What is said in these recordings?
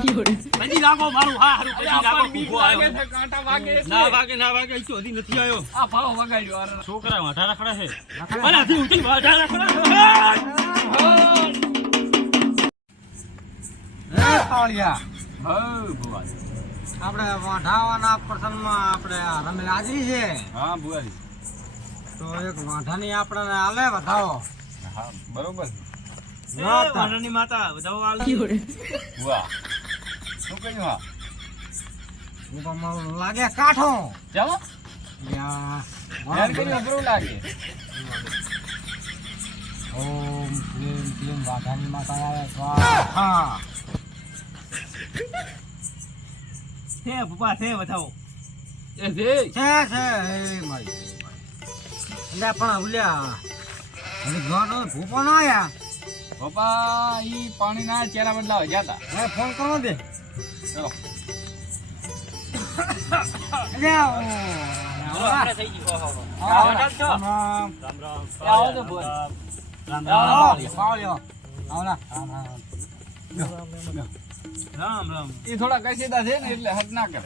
પછી લાગો મારું હા હારું પછી લાગો બીક કૂકો લાગે આવ્યો છે, કાંટા વાગે છે. ના વાગે ઈ તો હજી નથી આવ્યો આ ભાવ વગાડ્યો અરે. છોકરા વાઢા રખડા છે અને હજી ઉઠી વાઢા રખડા હઉ ભુવા આપણે વાઢાવાના પ્રસંગમાં આપણે રમેલ હાજરી છે હા બુઆજી. તો એક વાઢાની આપણને આલે વધાવો હા બરોબર. વાઢાની માતા વધાવો આલતી બુઆ શું કર્યું? હા હું તો મને લાગે કાઠો ચાલો યા, ધ્યાન કર્યું અઘરું લાગે. ઓમ ક્લીમ ક્લીમ વાઢાની માતા આવે સ્વાહા. છે ભૂપા છે વધાવો એ છે છે એ મારી એટલે પણ ઉલ્યા હવે ઘરનો ભૂપો ના આયા પપ્પા ઈ પાણીના ચેરા બદલાવા ગયા હતા. હવે ફોન કરો દે ચલો એટલે આપણે થઈ ગયું હો રામ રામ. રામ રામ આવો તો બોલ. રામ પાવલ્યો આવલા રામ રામ ઈ થોડા કસીદા છે ને એટલે હટ ના કરે.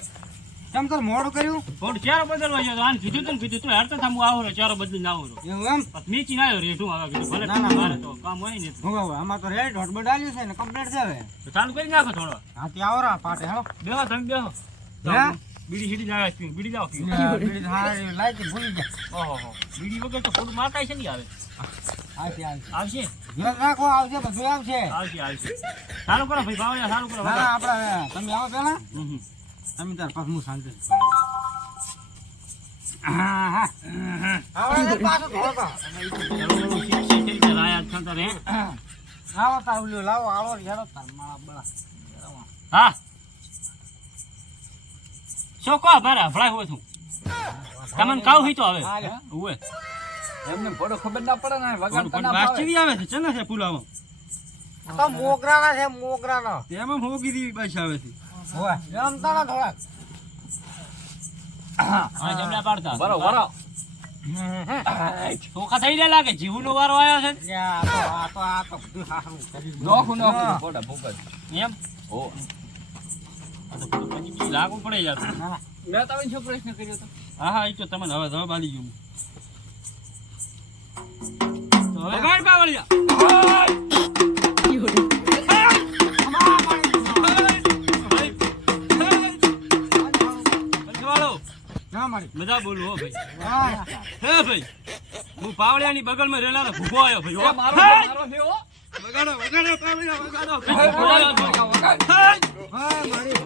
કેમ કર મોડું કર્યું થોડું ચારો બદલવા ગયો આને કીધું તું હેરતા થા હું આવો રે ચારો બદલીને આવો રો એવું એમ પછી નીચી ના આવ્યો રે શું આવે કીધું ભલે ના, ના, મારે તો કામ હોય ને હું હવે આમાં તો રેડ હોટ બડાલ્યું છે ને કમ્પ્લીટ છે હવે તો ચાલુ કરી નાખો થોડો હાથી આવરા પાટે હેલો બેહો તમે બેહો હે? બીડી સીડી જાય બીડી જાવ બીડી હારી લાઈટ ભૂલી ગયા ઓહો બીડી વગર તો થોડું મારતા છે ને આવે આવશે આવશે આવશે ધ્યાન રાખો આવશે બધું આવશે આવશે આવશે સારું કરો ભાઈ બાવળિયા સારું કરો ના આપણે તમે આવો પેલા હમ. તમે તાર પાછું શાંતિ હા હા આવડે પાછું ધોકા ચાલો, શીખ શીખ કરી રાયા થતા રે આવો તાર ઓલું લાવો આવો યારો તાર મારા બળા હા શું કહો મારે હફળાય હોય છું તમને કાવ હોય તો હવે ઉવે એમને ભડો ખબર ના પડે ને વગાડતા ના બાસ ફાવે. ચીવી આવે છે ચના છે પુલાવો તો મોગરાના છે મોગરાના તેમાં હોગી દી બાસ આવે છે હોય રમતાના થોડાક આ જમણા પાડતા વરો વરો. ચોખા થઈ જાય લાગે જીવનો વારો આવ્યો છે આ તો બધું સારું કરી નોખું નોખું ફોટા ભૂકત. એમ ઓ આ તો પછી બીજું લાગુ પડે યાર મેં તમે શું પ્રશ્ન કર્યો હતો? હા હા એ તો તમને હવે જવાબ આલી ગયું તો હવે ગાડ પાવળિયા ના મારી મજા બોલું હો ભાઈ હા હે ભાઈ હું પાવળિયાની બગલમાં રહેલા ભૂખો આવ્યો ભાઈ એ હો. મારો હે! મારો છે હો. વગાડો વગાડો પાવળિયા વગાડો વગાડ. હે! હા મારી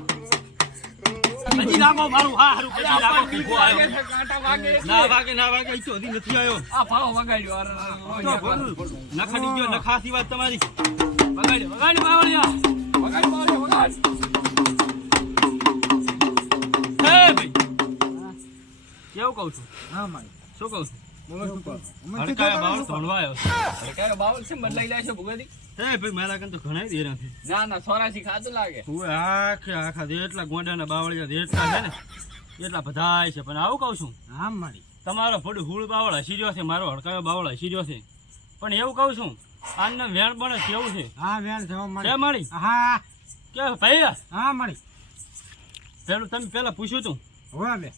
હજી લાગો મારું હા હારું પછી આ લાગો બીક ભૂખો લાગે આવ્યો છે, કાંટા વાગે છે. ના વાગે ઈ તો હજી નથી આવ્યો આ ભાવ વગાડ્યો અરે, તો બોલું નખાડી ગયો નખાસી વાત તમારી વગાડ્યો વગાડ્યો પાવળિયા વગાડ માર્યો, વગાડ. હે ભાઈ કેવું કહું છું હા મારી શું કહું છું બોલો શું કહો અમે હડકાયા બાવળ ધોણવા આવ્યો અરે ક્યારે બાવળ છે બદલાઈ જાય છે ભૂગોળી? હે ભાઈ મારા કન તો ઘણા દેરા છે ના ના સોરાસી ખાતું લાગે. હું આખા જેટલા ગોંડાના બાવળિયા જેટલા છે ને એટલા બધાય છે પણ આવું કહું છું હા મારી તમારો ફોડું હુળ બાવળ હસી રહ્યો છે મારો હડકાયો બાવળ હસી રહ્યો છે પણ એવું કહું છું આને વેણ બને કેવું છે હા વેણ જવા છે મારી મારી હા કે ભાઈ હા મારી પેલું તમે પેલા પૂછ્યું તું હોય બે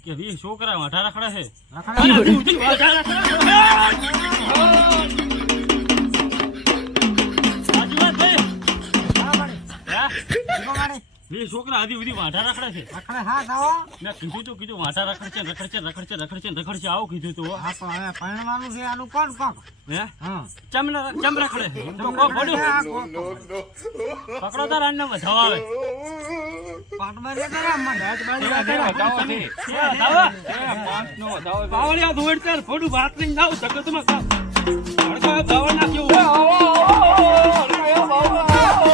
કે 20 છોકરા વાઢા રખડા છે રખડા અને હજી ઉઠી વાઢા રખડા. સાચી વાત ભાઈ હા મારી હે? ઊભો મારી 20 છોકરા હજી સુધી વાઢા રખડા છે રખડે હા જાઓ મેં કીધું વાઢા રખડ છે આવું કીધું તું હો. હા તો હવે પરણવાનું છે આનું કોણ કોક હે હા ચમ રખડે તો કો પડ્યું પકડો તાર આને વધાવ આવે પાટમાં લે કરે મને વધાવો છે. એ વધાવો. એ પાંચનો વધાવો છે. બાવળિયા ધોઈડ કર ફોટું ભાત લઈને જાવ જગતમાં કામ હડકા બાવળ નાખ્યું એ આવો, આવો, આવો, આવો.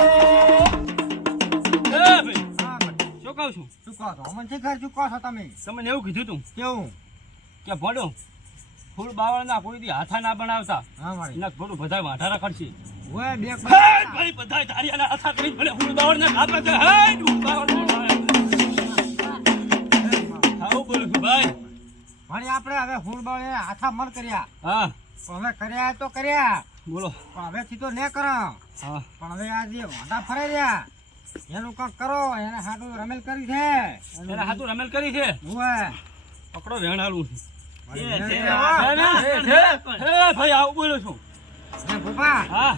એ ભાઈ હા મારી શું કહું છું ચૂકો છો અમને શીખર ચૂકો છો તમે તમને એવું કીધું તું કેવું કે ભોડો ફૂલ બાવળના કોઈ દી હાથા ના બનાવતા હા મારી એના થોડું બધા વાઢા રખડશે હોય બે હે ભાઈ બધા ધારિયાના હાથા કરી ભલે ફૂલ બાવળને કાપે છે હે ફૂલ બાવળને આવું બોલું છું ભાઈ વળી આપણે હવે ફૂટબોલ હાથા મર કર્યા હા પણ હવે કર્યા તો કર્યા બોલો પણ હવેથી તો ને કરો હા પણ હવે આ જે વાંધા ફરે રહ્યા એનું કાંક કરો, એને હાટું રમેલ કરી છે. એને હાથું રમેલ કરી છે. ઉવે. પકડો વેણ હાલું છે. મારી એ વેણ છે. લેવા. એ ભાઈ આવું બોલું છું. હે ભૂપા, હા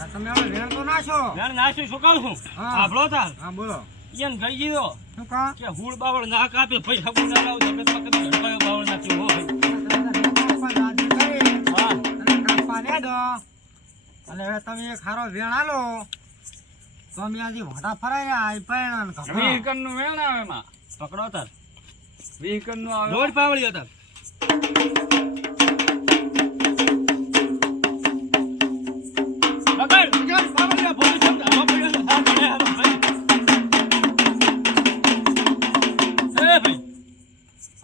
આ તમે હવે વેણ તો નાશો. વેણ નાખ્યું શું કહું છું? હા. સાંભળો તાર. હા બોલો. ઈયન કહી દીધો શું કહો? કે હુળ બાવળ ના કાપે ભાઈ હબુ ના લાવ જગતમાં કદી ઝડપાયો બાવળ નાખ્યો હો ભાઈ. હા અને કાપવા દે દો. અને હવે તમે એક હારો વેણ આલો તો અમે આજે મોટા ફરાયા આ પૈણા ને કપડા. 20 કણનું વેણ આવે એમાં. પકડો તાર. 20 કણનું આવે. દોઢ પાવળી હતા. પકડ પાવળિયા બોલ છે આવો પડ્યો છે. હા પડે હાલો ભાઈ. એ ભાઈ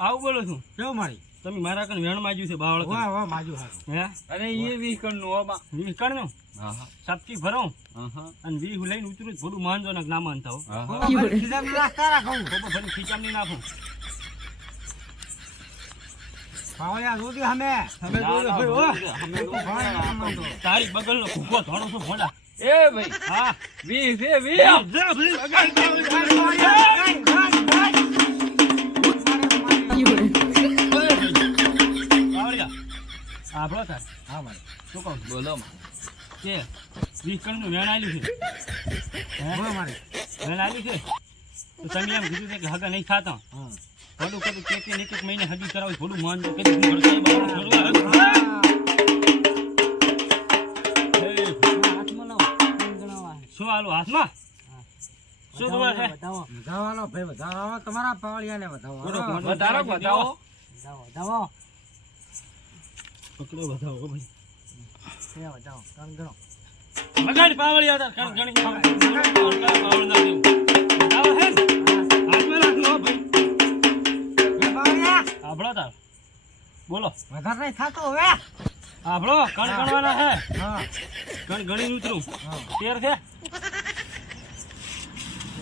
આવું બોલું છું. કેવું મારી? તમે મારા કન વેણ માંગ્યું છે બાવળ કન. વાહ વાહ માજુ હારું. હે અરે એ 20 કણનું હો બા. 20 કણનું હા હા. સાપથી ભરો હા અને 20 લઈને ઉતરું જ થોડું માનજો ને ના માનતા હો. હા. ખીજામાં નાસ્તા રાખું. તો ભલે ખીચામાં નાખું. પાવળિયા જોતી અમે. અમે ના, ના, ભાઈ, હો. અમે તો ભાઈ ના માંડો. તારી બગલનો કૂકો ધોણો છું ભોંડા. એ ભાઈ હા 20 છે 20. જા ભાઈ અગાડ પાવળિયા આભળો તાર. હા મારી. શું કહું છું? બોલો કે 20 કણનું વેણ આલ્યું છે. હે બોલો મારી. વેણ આલ્યું છે તો તમે એમ કીધું છે કે હગા નહીં ખાતા. હા. થોડું કદું એક મહિને હજી કરાવું થોડું માનજો કદી હું ભડકાઈ બાવળ છોડવા. હાથમાં લાવો. કેમ ગણાવા? શું હાલું હાથમાં? શું જોવે છે? વધાવો ભાઈ વધાવો તમારા પાવળિયાને વધાવો. બોલો, હા. બોલો. વધારો બતાવો. વધાવો. પકડો વધાવો ભાઈ. વધાવો. કામ ગણો. મગાડ પાવળિયા હતા કણ ગણી પાવળ ના દેવું. વધાવો હે ને? હાથમાં રાખલો હો ભાઈ. એ પાવળિયા આભળો તાર. બોલો વધારે નહીં થતો હવે. આભળો કણ ગણવાના હે. હા. કણ ગણી ઉતરું. હા. 13 છે.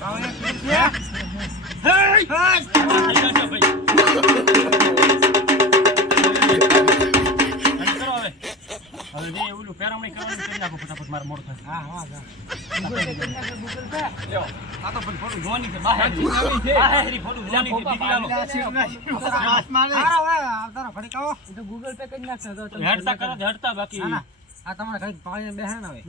પાવળિયા કેમ છે? હે! હા. થઈ જશે ભાઈ. અને કરો હવે. હવે જે ઓલું પેરામણી કરવાનું કરી નાખો ફટાફટ મારે મોડ થાય. હા હા હા. લ્યો. આ તો પણ થોડું જોવાની છે બહાર. નવી છે. બહાર થોડું જોવાની છે દીદી આલો. હારો હવે આવતારો ઘડીક આવો. હેડતા કરો હેડતા બાકી આ તમારે ઘડીક પાવળિયાને બેહાડ આવે. હવે.